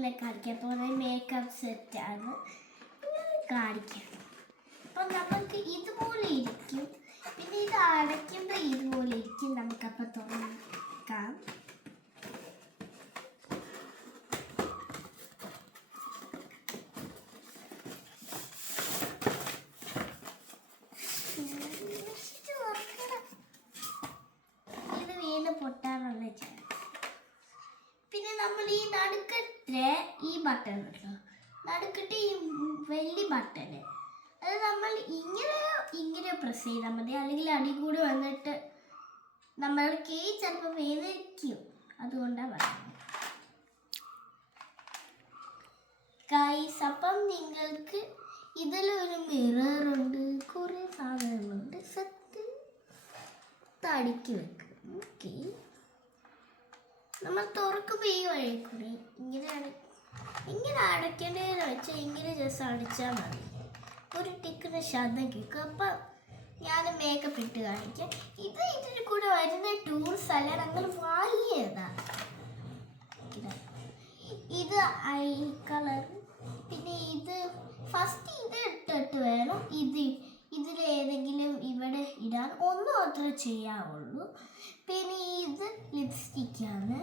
നിങ്ങളെ കാണിക്കാൻ പോകുന്നത് മേക്കപ്പ് സെറ്റാണ് കാണിക്കാം. അപ്പം നമുക്ക് ഇതുപോലെ ഇരിക്കും, പിന്നെ ഇത് അടയ്ക്കുമ്പോൾ ഇതുപോലെ ഇരിക്കും. നമുക്കപ്പം തുറക്കാം. ഇത് വീണ്ടും പൊട്ടാനുള്ള ചാൻസ്. പിന്നെ നമ്മൾ ഈ നടുക്കത്തെ ഈ ബട്ടൺ ഉണ്ടല്ലോ, നടുക്കത്തെ ഈ വലിയ ബട്ടണ്, അത് നമ്മൾ ഇങ്ങനെ പ്രസ് ചെയ്താൽ മതി. അല്ലെങ്കിൽ അടി കൂടി വന്നിട്ട് നമ്മൾക്ക് ചിലപ്പോൾ വേദനിക്കും. അതുകൊണ്ടാണ് പറയുന്നത് ഗൈസ്. അപ്പം നിങ്ങൾക്ക് ഇതിലൊരു മിററുണ്ട്, കുറേ സാധനങ്ങളുണ്ട്. സത്യം തടിക്ക് വെക്കും. ഓക്കെ, നമ്മൾ തുറക്കുമ്പോൾ ഈ വഴി കൂടി ഇങ്ങനെ അടയ്ക്കേണ്ടതെന്ന് വെച്ചാൽ ഇങ്ങനെ ജസ്റ്റ് അടിച്ചാൽ മതി. ഒരു ടിക്കിന് ശബ്ദം കേൾക്കും. അപ്പം ഞാൻ മേക്കപ്പ് ഇട്ട് കാണിക്കാം. ഇതിന് കൂടെ വരുന്ന ടൂൾസ് അല്ല, ഞങ്ങൾ വാങ്ങിയതാണ്. ഇത് ഐ കളർ. പിന്നെ ഇത് ഫസ്റ്റ് ഇത് ഇട്ടിട്ട് വേണം ഇതിലേതെങ്കിലും ഇവിടെ ഇടാൻ. ഒന്ന് മാത്രമേ ചെയ്യാവുള്ളൂ. പിന്നെ ഇത് ലിപ്സ്റ്റിക്കാണ്.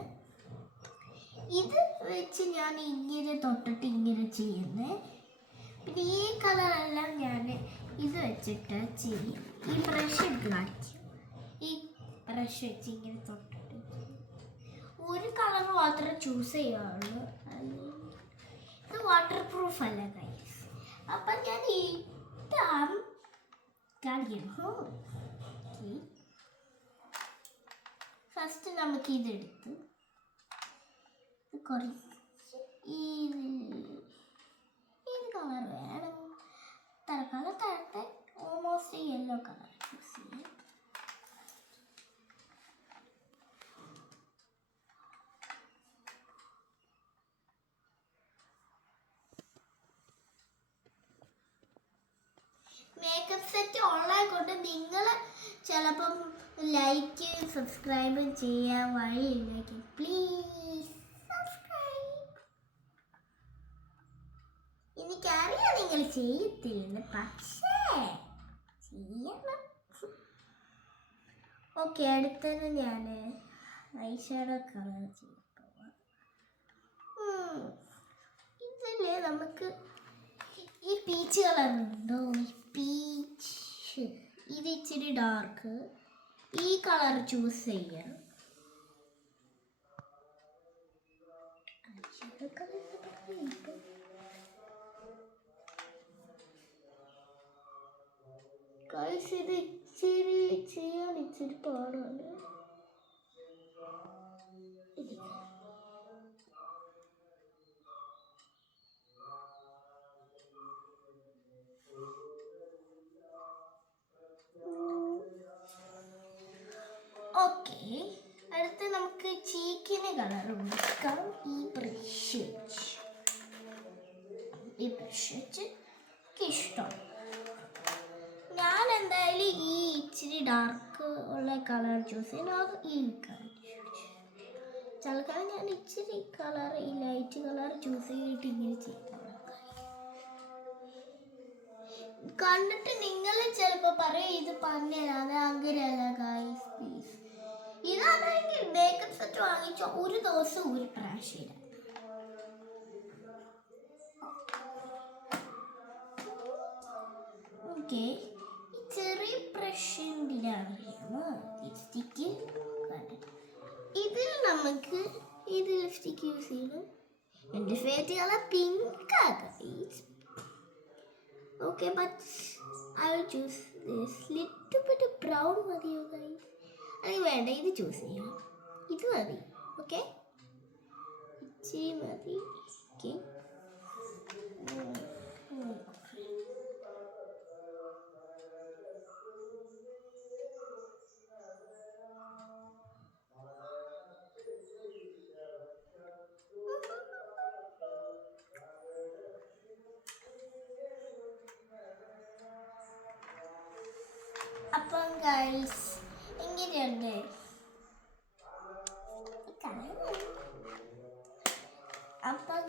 ഇത് വെച്ച് ഞാൻ ഇങ്ങനെ തൊട്ടിട്ട് ഇങ്ങനെ ചെയ്യുന്നത്. പിന്നെ ഈ കളറെല്ലാം ഞാൻ ഇത് വെച്ചിട്ട് ചെയ്യും. ഈ ബ്രഷ് എടുത്ത് കാണിക്കും. ഈ ബ്രഷ് വെച്ച് ഇങ്ങനെ തൊട്ടിട്ട് ഒരു കളർ മാത്രമേ ചൂസ് ചെയ്യാവുള്ളൂ. ഇത് വാട്ടർ പ്രൂഫ് അല്ല ഗൈസ്. അപ്പം ഞാൻ ഇട്ടാം കാണിക്കുന്നു. ഫസ്റ്റ് നമുക്ക് ഇതെടുത്ത് കുറച്ച് ഏത് കളർ വേണം? തൽക്കാലം താഴത്തെ ഓൾമോസ്റ്റ് യെല്ലോ കളർ ചൂസ് ചെയ്യാം. മേക്കപ്പ് സെറ്റ് ഓൺലൈൻ കൊണ്ട് നിങ്ങൾ ചിലപ്പം ലൈക്കും സബ്സ്ക്രൈബും ചെയ്യാൻ വഴിയില്ലെങ്കിൽ പ്ലീസ് സബ്സ്ക്രൈബ്. എനിക്കറിയാം നിങ്ങൾ ചെയ്യത്തില്ലെന്ന്, പക്ഷേ ചെയ്യണം. ഓക്കെ, അടുത്തത് ഞാൻ ഐഷാഡോ കളർ ചെയ്യാൻ പോവാം. ഇതില് നമുക്ക് ഈ പീച്ച് കളർ ഉണ്ടോ? പീച്ച് ഇത് ഇച്ചിരി ഡാർക്ക്. ഈ കളർ ചൂസ് ചെയ്യാം. ഗൈസ്, ഇത് ഇച്ചിരി ചെയ്യാൻ ഇച്ചിരി പാടാണ്. ഓക്കെ, അടുത്ത് നമുക്ക് ചീക്കിന് കളർ കൊടുക്കാം. ഈ ബ്രഷ് വെച്ച് ഇഷ്ടം. ഞാൻ എന്തായാലും ഈ ഇച്ചിരി ഡാർക്ക് ഉള്ള കളർ ചൂസ് ചെയ്യുന്നത്. ഈ കളർ തൽക്കാലം ഞാൻ ഇച്ചിരി കളർ, ഈ ലൈറ്റ് കളർ ചൂസ് ചെയ്തിട്ട് ഇങ്ങനെ ചെയ്തതാണ്. കണ്ടിട്ട് നിങ്ങൾ ചിലപ്പോൾ പറയും ഇത് പന്നലാണ്, അങ്ങനെയല്ല ഗൈസ്. പ്ലീസ്, ഇതാണെങ്കിൽ മേക്കപ്പ് സെറ്റ് വാങ്ങിച്ച ഒരു ദിവസം ഒരു പ്രാവശ്യം ഇടാം. ഓക്കെ, ഈ ചെറിയ ബ്രഷിൻ്റെ അറിയാമോ ലിപ്സ്റ്റിക്ക്? ഇതിൽ നമുക്ക് ഇത് ലിപ്സ്റ്റിക്ക് യൂസ് ചെയ്യണം. എൻ്റെ ഫേവറേറ്റ് കളർ പിങ്കാണ്. Okay, but I will choose this little bit of brown മതിയോ ഗൈസ്? അത് വേണ്ട, ഇത് ചൂസ് ചെയ്യാം. ഇത് മതി. ഓക്കെ, ഇച്ചിരി മതി. ഓക്കെ, അപ്പം ഗൈസ് എങ്ങനെയുണ്ട്? അപ്പം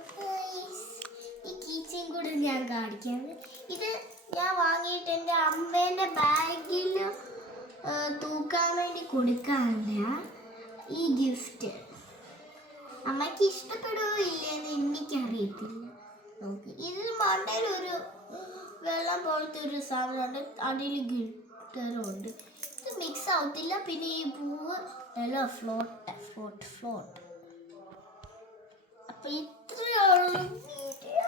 ഈ കീച്ചയും കൂടെ ഞാൻ കാണിക്കാം. ഇത് ഞാൻ വാങ്ങിയിട്ട് എൻ്റെ അമ്മേൻ്റെ ബാഗിൽ തൂക്കാൻ വേണ്ടി കൊടുക്കാറില്ല. ഈ ഗിഫ്റ്റ് അമ്മയ്ക്ക് ഇഷ്ടപ്പെടുകയോ ഇല്ലെന്ന് എനിക്കറിയത്തില്ല. നോക്ക്, ഇതിന് മണ്ടയിലൊരു വെള്ളം പോലത്തെ ഒരു സാധനമുണ്ട്, അടിയിൽ ഗിറ്ററുണ്ട്. ഇത് മിക്സ് ആവത്തില്ല. പിന്നെ ഈ പൂവ് നല്ല ഫ്ലോട്ട്. അപ്പം ഇത്രയുള്ള വീഡിയോ.